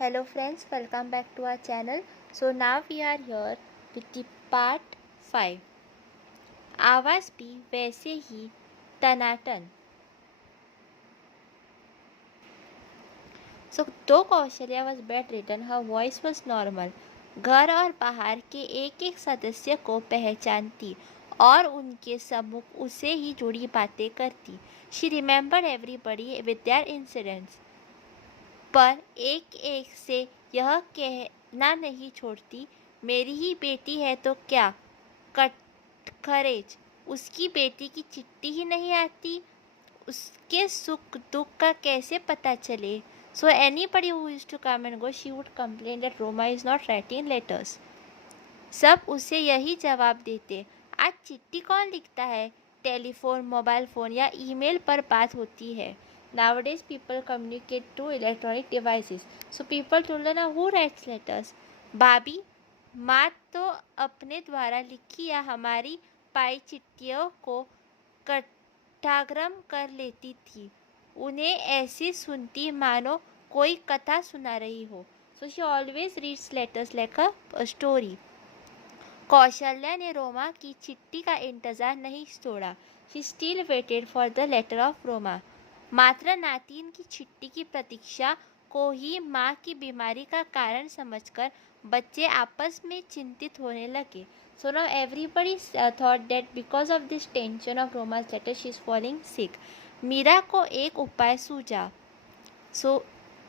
Hello friends, welcome back to our channel. So now we are here with the part 5. आवाज़ भी वैसे ही टनाटन. So though Kaushalya was bedridden, her voice was normal. घर और बाहर के एक एक सदस्य को पहचानती और उनके सम्मुख उसे ही जुड़ी बातें करती. She remembered everybody with their incidents. पर एक एक से यह कहना नहीं छोड़ती, मेरी ही बेटी है तो क्या खरेज, उसकी बेटी की चिट्ठी ही नहीं आती, उसके सुख दुख का कैसे पता चले. So anybody who used to come and go she would complain that Roma is not writing letters. सब उसे यही जवाब देते, आज चिट्ठी कौन लिखता है, टेलीफोन, मोबाइल फ़ोन या ईमेल पर बात होती है. Nowadays people communicate through electronic devices. So people told her, now who writes letters? भाभी, माँ तो अपने द्वारा लिखी या हमारी पाई चिट्ठियों को कथाग्रम कर लेती थी. उन्हें ऐसी सुनती मानो कोई कथा सुना रही हो. So she always reads letters like a story. Kaushalya ने रोमा की चिट्ठी का इंतज़ार नहीं छोड़ा. She still waited for the letter of Roma. मात्र नातिन की चिट्ठी की प्रतीक्षा को ही माँ की बीमारी का कारण समझकर बच्चे आपस में चिंतित होने लगे. So now everybody thought that because of this tension of Roma's letter she is falling sick. Meera को एक उपाय सूझा. So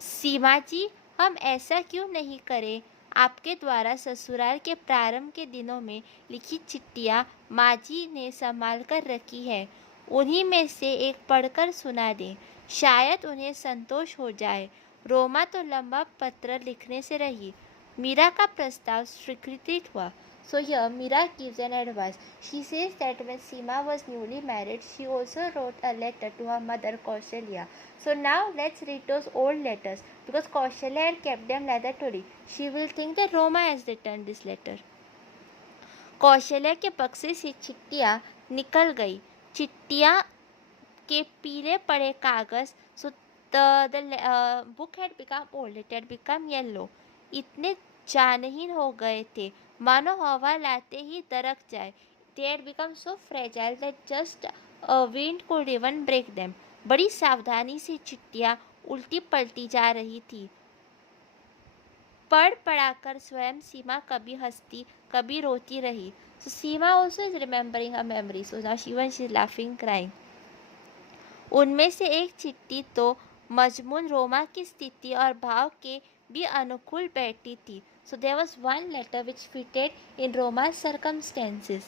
सीमा जी, हम ऐसा क्यों नहीं करें, आपके द्वारा ससुराल के प्रारंभ के दिनों में लिखी चिट्ठियाँ माँ जी ने संभाल कर रखी है, उन्हीं में से एक पढ़कर सुना दें, शायद उन्हें संतोष हो जाए. रोमा तो लंबा पत्र लिखने से रही. मीरा का प्रस्ताव स्वीकृत हुआ. So here Mira gives an advice. She says that when Seema was newly married, she also wrote a letter to her mother Kaushalya. So now let's read those old letters, because Kaushalya had kept them laboratory. She will think that Roma has written this letter. Kaushalya के बक्से से चिट्ठियाँ निकल गई. चिट्ठियाँ के पीले पड़े कागज. So the book had become old. It had become yellow. इतने जानहीन हो गए थे, मानो हवा लाते ही दरक जाए. They had become so fragile that just a wind could even break them. बड़ी सावधानी से चिट्ठियाँ उल्टी पलटी जा रही थी. पढ़ पढ़ाकर स्वयं सीमा कभी हंसती कभी रोती रही. So Seema also is remembering her memory. So now she is laughing, crying. उनमें से एक चिट्ठी तो मजमून रोमा की स्थिति और भाव के भी अनुकूल बैठती थी. So there was one letter which fitted in Roma's circumstances.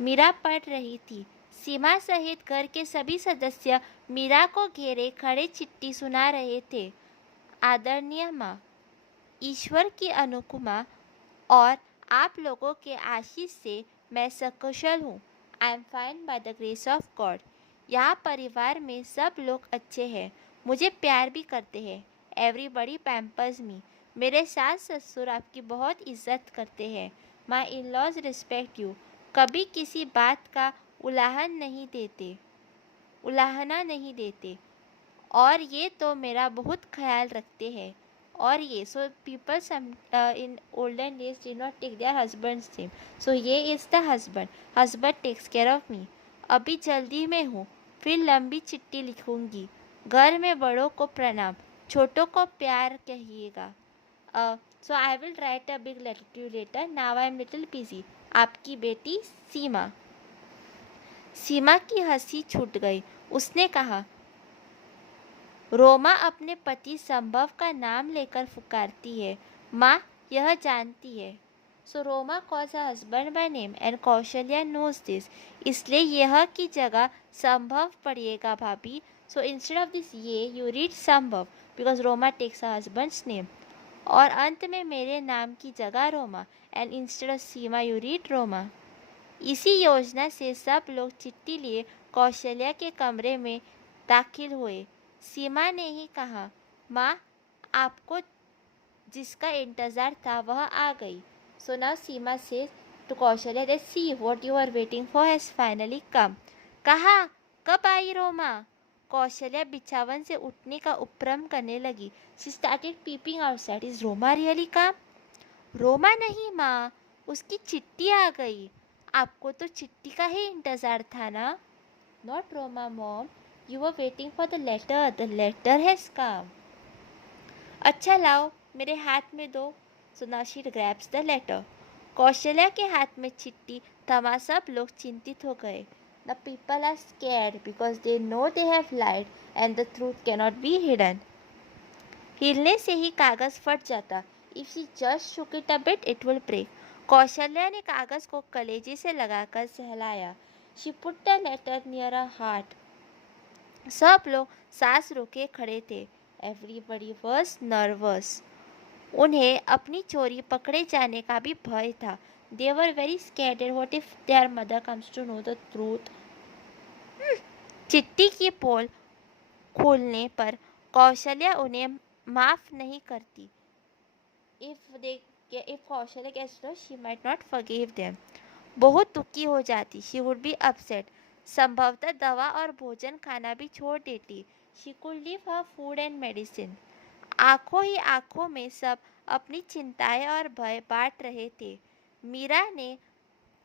Meera पढ़ रही थी. सीमा सहित घर के सभी सदस्य मीरा को घेरे खड़े चिट्ठी सुना रहे थे. आदरणीय माँ, ईश्वर की अनुपमा और आप लोगों के आशीष से मैं सकुशल हूँ. I am fine by the grace of God. यहाँ परिवार में सब लोग अच्छे हैं, मुझे प्यार भी करते हैं. एवरीबडी पैम्पर्स मी. मेरे सास ससुर आपकी बहुत इज्जत करते हैं. माई इन लॉज रिस्पेक्ट यू. कभी किसी बात का उलाहना नहीं देते और ये तो मेरा बहुत ख्याल रखते हैं. और ये so people in olden days did not take their husbands name. So ये is the husband takes care of me. अभी जल्दी में हूँ, फिर लंबी चिट्ठी लिखूँगी. घर में बड़ों को प्रणाम, छोटों को प्यार कहिएगा. So I will write a big letter to you letter. Now I am little busy. आपकी बेटी सीमा. सीमा की हंसी छूट गई. उसने कहा, रोमा अपने पति संभव का नाम लेकर पुकारती है. माँ यह जानती है. So Roma calls her husband by name and Kaushalya knows this. इसलिए यह की जगह संभव पढ़िएगा भाभी. सो इंस्टेड ऑफ दिस ये यू रीड संभव because Roma takes her husbands name. और अंत में मेरे नाम की जगह Roma and instead of Seema you read Roma. इसी योजना से सब लोग चिट्ठी लिए कौशल्या के कमरे में दाखिल हुए. सीमा ने ही कहा, माँ आपको जिसका इंतज़ार था वह आ गई. सो नाउ सीमा से to Kaushalya that see what you are waiting for has finally come. कहा, कब आई रोमा. कौशल्या बिछावन से उठने का उपक्रम करने लगी. She started peeping outside. Is Roma really come? Roma नहीं माँ, उसकी चिट्ठी आ गई. आपको तो चिट्ठी का ही इंतजार था ना? Not Roma mom, you were waiting for the letter. The letter has come. अच्छा लाओ, मेरे हाथ में दो. So now she grabs the letter. Kaushalya के हाथ में चिट्ठी थमा सब लोग चिंतित हो गए. The people are scared because they know they have lied and the truth cannot be hidden. हिलने से ही कागज फट जाता. If she just shook it a bit, it will break. Kaushalya ने कागज को कलेजे से लगाकर सहलाया. She put the letter near her heart. सब लोग सांस रोके खड़े थे. Everybody was nervous. उन्हें अपनी चोरी पकड़े जाने का भी भय था. They were very scared. What if their mother comes to know the truth? चिट्ठी की पोल खोलने पर कौशल्या उन्हें माफ नहीं करती. If Kaushalya gets to know, she might not forgive them. बहुत दुखी हो जाती. She would be upset. संभवतः दवा और भोजन खाना भी छोड़ देती. She could leave her food and medicine. आंखों ही आंखों में सब अपनी चिंताएं और भय बांट रहे थे. मीरा ने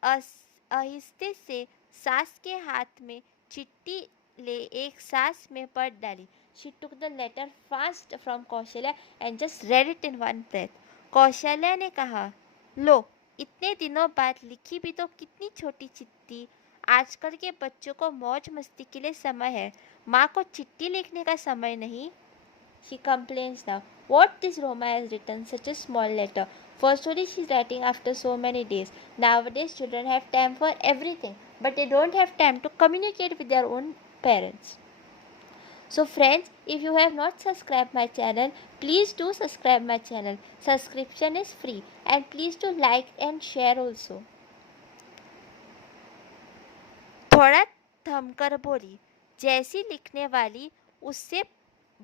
आहिस्ते से सास के हाथ में चिट्ठी ले एक सांस में पढ़ डाली. She took the letter fast from Kaushalya and just read it in one breath. Kaushalya ने कहा, लो, इतने दिनों बाद लिखी भी तो कितनी छोटी चिट्ठी. आजकल के बच्चों को मौज मस्ती के लिए समय है, माँ को चिट्ठी लिखने का समय नहीं. She complains now. What this Roma has written such a small letter. First only she's writing after so many days. Nowadays children have time for everything, but they don't have time to communicate with their own parents. So friends, if you have not subscribed my channel, please do subscribe my channel. Subscription is free and please do like and share also. थोड़ा थमकर बोली, जैसी लिखने वाली उससे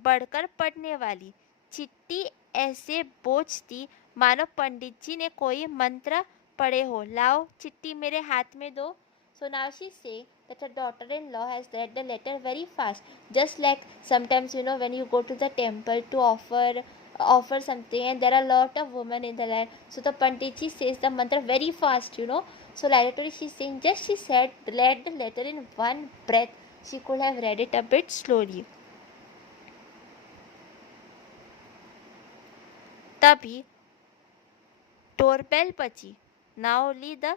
बढ़कर पढ़ने वाली. चिट्ठी ऐसे बोझ थी मानो पंडित जी ने कोई मंत्र पढ़े हो. लाओ, चिट्ठी मेरे हाथ में दो. So now she's saying that her daughter-in-law has read the letter very fast. Just like sometimes, when you go to the temple to offer something and there are a lot of women in the line. So the Pandit ji says the mantra very fast, So later she's saying just she said read the letter in one breath. She could have read it a bit slowly. तभी doorbell बजी. Now only the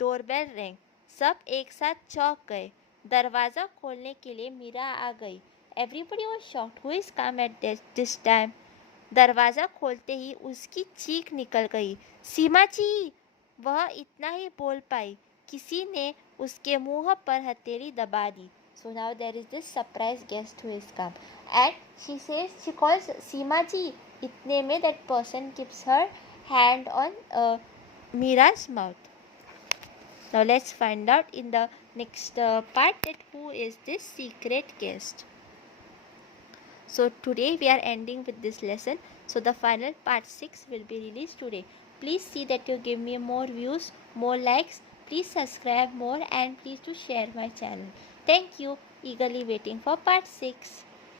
doorbell wrong. सब एक साथ चौंक गए. दरवाज़ा खोलने के लिए मीरा आ गई. Everybody was shocked. Who is come at this time. दरवाज़ा खोलते ही उसकी चीख निकल गई. सीमा जी. वह इतना ही बोल पाई. किसी ने उसके मुंह पर हथेली दबा दी. So now there is this surprise guest who is come and she calls Seema ji. इतने में that person keeps her hand on Mira's mouth. Now let's find out in the next part that who is this secret guest. So today we are ending with this lesson. So the final part 6 will be released today. Please see that you give me more views, more likes. Please subscribe more and please do share my channel. Thank you. Eagerly waiting for part 6.